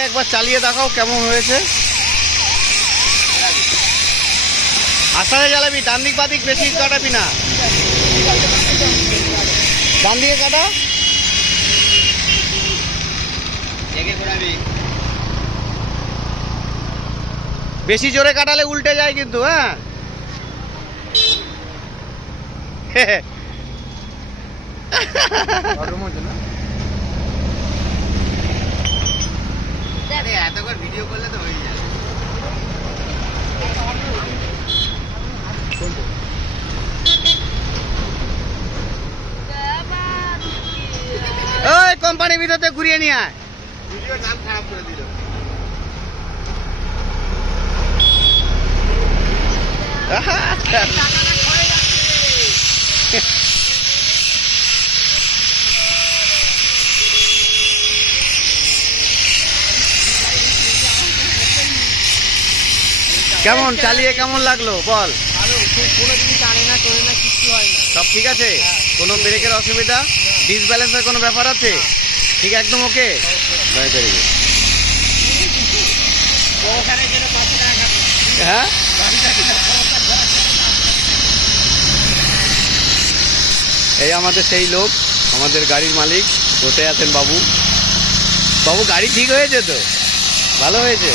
গাড়িটাকে একবার চালিয়ে দেখাও কেমন হয়েছে। আসারে জ্বালাবি, ডান দিক বাদিক বেশি কাটাবি না, ডান দিকে কাটা। বেশি জোরে কাটালে উল্টে যায় কিন্তু। হ্যাঁ ভিডিও করলে তো হয়ে যাবে। ওই কোম্পানির ভিতরে ঘুরিয়ে নিয়ে আয়। ভিডিও নাম খারাপ করে দিল। কেমন চালিয়ে কেমন লাগলো বল? ভালো, কোনো জিনিস টানে না, চলে না, কিচ্ছু হয় না। সব ঠিক আছে? কোনো ব্রেকের অসুবিধা, ডিসব্যালেন্সের কোনো ব্যাপার আছে? ঠিক একদম ওকে। Very good. হ্যাঁ এই আমাদের সেই লোক, আমাদের গাড়ির মালিক বসে আছেন বাবু। বাবু গাড়ি ঠিক হয়েছে তো? ভালো হয়েছে?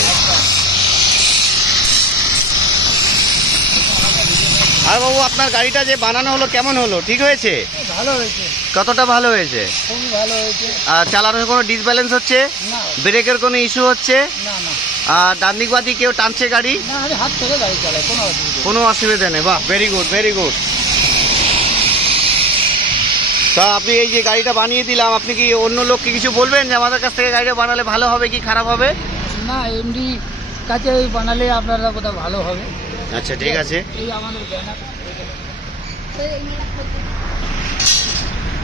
আর বাবু আপনার গাড়িটা যে বানানো হলো কেমন হলো, ঠিক হয়েছে? ভালো হয়েছে, কতটা ভালো হয়েছে? খুবই ভালো হয়েছে। আর চালানোর কোনো ডিসব্যালেন্স হচ্ছে? না ব্রেকের কোনো ইস্যু হচ্ছে? না না আর ডান দিক বাদি কেউ টানছে গাড়ি? না, আমি হাত থেকে গাড়ি চালাই, কোনো অসুবিধা কোনো অসুবিধা নেই। বাহ, ভেরি গুড ভেরি গুড। তা আপনি এই যে গাড়িটা বানিয়ে দিলাম, আপনি কি অন্য লোককে কিছু বলবেন যে আমাদের কাছ থেকে গাড়িটা বানালে ভালো হবে কি খারাপ হবে? না, এমডি কাছে বানালে আপনারা কোথাও ভালো হবে। আচ্ছা ঠিক আছে। এই আমাদের ব্যানার